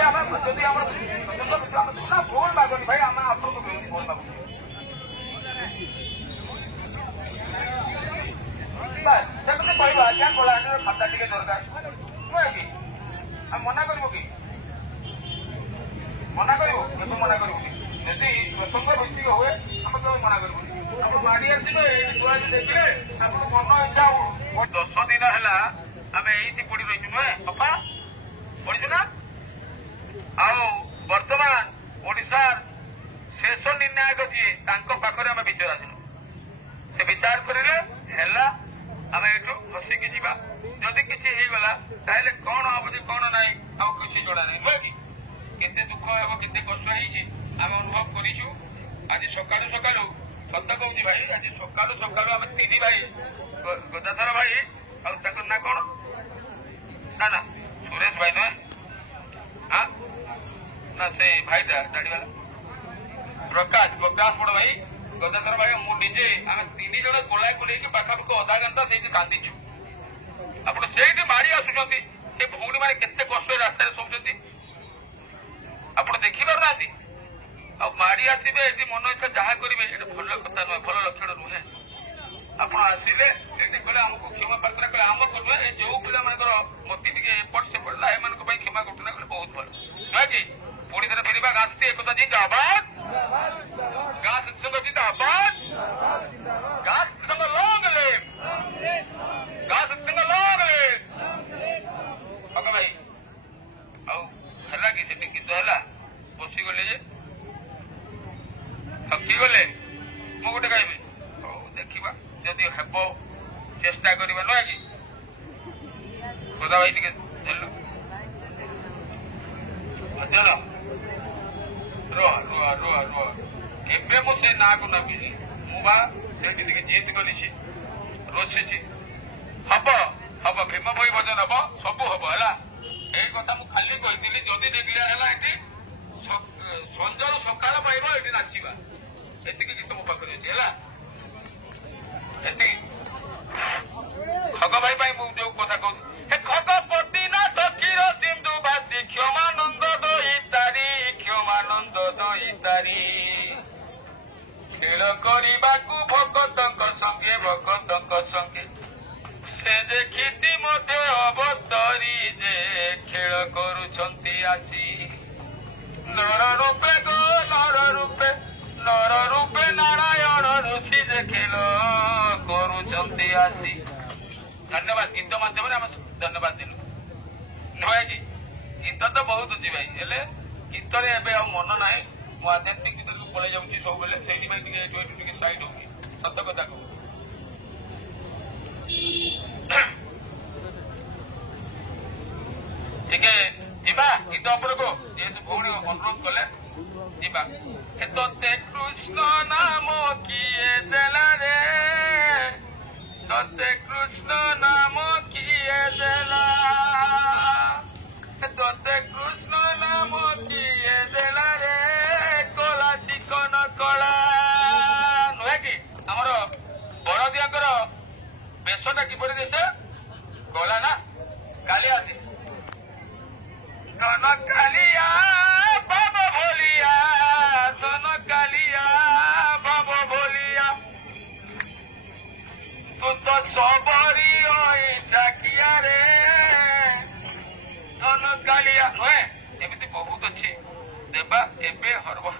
ଯଦି ଆମର ଭୁଲ ମାଗୁନି ଭାଇ ଆମେ ଆପଣଙ୍କୁ ଭୁଲ ମାଗୁଛୁ ସେମିତି କହିବା ଆଜ୍ଞା କଳାହାଣ୍ଡିର ଖାତା ଟିକେ ଦରକାର ନୁହେଁ କି ଆମେ ମନା କରିବୁ କି ମନା କରିବୁ କେବେ ମନା କରିବୁ କି ଯଦି ପ୍ରସଙ୍ଗ ଭିତ୍ତିକ ହୁଏ ଆମେ କେବେ ମନା କରିବୁନି ଆପଣ ମାଡ଼ି ଆସିବେ ଛୁଆ ଦେଖିଲେ ଆପଣଙ୍କ ମନ ଇଚ୍ଛା 10 ଦିନ ହେଲା ଆମେ ଏଇଠି ପଡି ରହିଛୁ ନୁହେଁ ଅପା ପଡିଛୁ ନା ଆଉ ବର୍ତ୍ତମାନ ଓଡ଼ିଶାର ଶେଷ ନିର୍ଣ୍ଣାୟକ ଯିଏ ତାଙ୍କ ପାଖରେ ଆମେ ବିଚାର ଆସିଲୁ ସେ ବିଚାର କରିଲେ ହେଲା ଆମେ ଏଠୁ ଖସିକି ଯିବା ଯଦି କିଛି ହେଇଗଲା ତାହେଲେ କଣ ହବ ଯେ କଣ ନାହିଁ ଆଉ କିଛି ଜଣା ନାହିଁ ନୁହେଁ କି କେତେ ଦୁଃଖ ହେବ କେତେ କଷ୍ଟ ହେଇଛି ଆମେ ଅନୁଭବ କରିଛୁ ଆଜି ସକାଳୁ ସକାଳୁ ସତ କହୁଛି ଭାଇ ଆଜି ସକାଳୁ ସକାଳୁ ଆମେ 3 ଭାଇ ଗଦାଧର ଭାଇ ଆଉ ତାଙ୍କର ନା କଣ ନା ନା ସୁରେଶ ଭାଇ ନୁହେଁ ନା ସେ ଭାଇଟା ଦାଢିବାଲା ପ୍ରକାଶ ବଡ ଭାଇ ଗଦାଧର ଭାଇ ମୁଁ ନିଜେ ଆମେ 3 ଜଣ ଗୋଳାଇ ଗୋଳେଇକି ପାଖାପାଖି ଅଧା ଘଣ୍ଟା ସେଇଠି କାନ୍ଦିଛୁ ଆପଣ ସେଇଠି ମାଡ଼ି ଆସୁଛନ୍ତି ସେ ଭଉଣୀ ମାନେ କେତେ କଷ୍ଟରେ ରାସ୍ତାରେ ଶୋଉଛନ୍ତି ଆପଣ ଦେଖିପାରୁନାହାନ୍ତି ଆଉ ମାଡ଼ି ଆସିବେ ଏଠି ମନ ଇଚ୍ଛା ଯାହା କରିବେ ଏଇଟା ଭଲ କଥା ନୁହେଁ ଭଲ ଲକ୍ଷଣ ନୁହେଁ ଆପଣ ଆସିଲେ ଏଠି କହିଲେ ଆମକୁ କ୍ଷମା ପ୍ରାର୍ଥନା କଲେ ଆମକୁ ନୁହେଁ ଯୋଉ ପିଲାମାନଙ୍କର ମତି ଟିକେ ଏପଟ ସେପଟ ହେଲା ଏମାନଙ୍କ ପାଇଁ କ୍ଷମା ପ୍ରାର୍ଥନା କଲେ ବହୁତ ଭଲ ନୁହେଁ କି ପୁଣି ଥରେ ଫେରିବା ଗାଁ ସ୍ଥିତି ଏକତା ଜିନ୍ଦାବାଦ ଗାଁ ଶିକ୍ଷକ ଜିନ୍ଦାବାଦ ଗାଁ ଶିକ୍ଷକ ଲଙ୍ଗ ଲିଭ୍ ଗାଁ ଶିକ୍ଷକ ଲଙ୍ଗ ଲିଭ୍ ପକା ଭାଇ ଆଉ ହେଲା କି ସେଠି ଗୀତ ହେଲା ବସିଗଲେ ଯେ ଥକିଗଲେ ମୁଁ ଗୋଟେ ଗାଇବି ହଉ ଦେଖିବା ଯଦି ହେବ ଚେଷ୍ଟା କରିବା ନୁହେଁ କି ଗଦା ଭାଇ ଟିକେ ଚାଲ ରୁହ ଏବେ ମୁଁ ସେ ନାଁକୁ ନବିନି ମୁଁ ବା ସେଠି ଟିକେ ଜିତ କରିଛି ରୋଷିଛି ହବ ଭୀମ ବହି ଭଜନ ହବ ସବୁ ହବ ହେଲା ଏଇ କଥା ମୁଁ ଖାଲି କହିଥିଲି ଯଦି ଡିକ୍ଲେୟାର ହେଲା ଏଠି ସଞ୍ଜରୁ ସକାଳ ପାଇବ ଏଠି ନାଚିବା ଏତିକି ଗୀତ ମୋ ପାଖରେ ଅଛି ହେଲା ଏତିକି ଖଗ ଭାଇ ପାଇଁ ମୁଁ ଯୋଉ କଥା କହୁଛି ଖଗପତି ନା ସଖୀର ସିନ୍ଧୁ ବାସୀ କ୍ଷମାନନ୍ଦ ଦଇ ତାରି ଖେଳ କରିବାକୁ ଭଗତଙ୍କ ସଙ୍ଗେ ସେ ଦେଖିତି ମଧ୍ୟ ଅବତରି ଯେ ଖେଳ କରୁଛନ୍ତି ଆସି ନର ରୂପେ ନାରାୟଣ ଋଷି ଯେ ଖେଳ କରୁଛନ୍ତି ଆସି ଧନ୍ୟବାଦ ଗୀତ ମାଧ୍ୟମରେ ଆମେ ଧନ୍ୟବାଦ ଦେଲୁ ନୁହେଁ କି ଗୀତ ତ ବହୁତ ଅଛି ଭାଇ ହେଲେ ଗୀତରେ ଏବେ ଆଉ ମନ ନାହିଁ ମୁଁ ଆଧ୍ୟାତ୍ମିକ ଗୀତକୁ ପଳେଇ ଯାଉଛି ସବୁବେଳେ ସେଇଥିପାଇଁ ଟିକେ ଏଠୁ ଟିକେ ସାଇଡ୍ ହଉଛି ସତ କଥା କହୁ ଟିକେ ଯିବା ଗୀତ ଉପରକୁ ଯେହେତୁ ଭଉଣୀ ଅନୁରୋଧ କଲେ ଯିବା ତତେ କୃଷ୍ଣ ନାମ କିଏ ଦେଲା ରେ ତତେ କୃଷ୍ଣ ନାମ କିଏ ଦେଲା ତତେ କୃଷ୍ଣ ନାମ କିଏ ଦେଲା ରେ କଳା ଚିକନ କଳା ନୁହେଁ କି ଆମର ବଳଦିଆଙ୍କର ବେଶଟା କିପରି ଦେଶ କଳା ନା କାଳିଆ ଅଛି କନ କାଳିଆ ବାବ ଭୋଲିଆ ତନ କାଳିଆ ବାବ ଭୋଲିଆ ତୁ ତ ସବରି ଡାକିଆ ରେ ତନ କାଳିଆ ନୁହେଁ ଏମିତି ବହୁତ ଅଛି ଦେବା ଏବେ ହରବର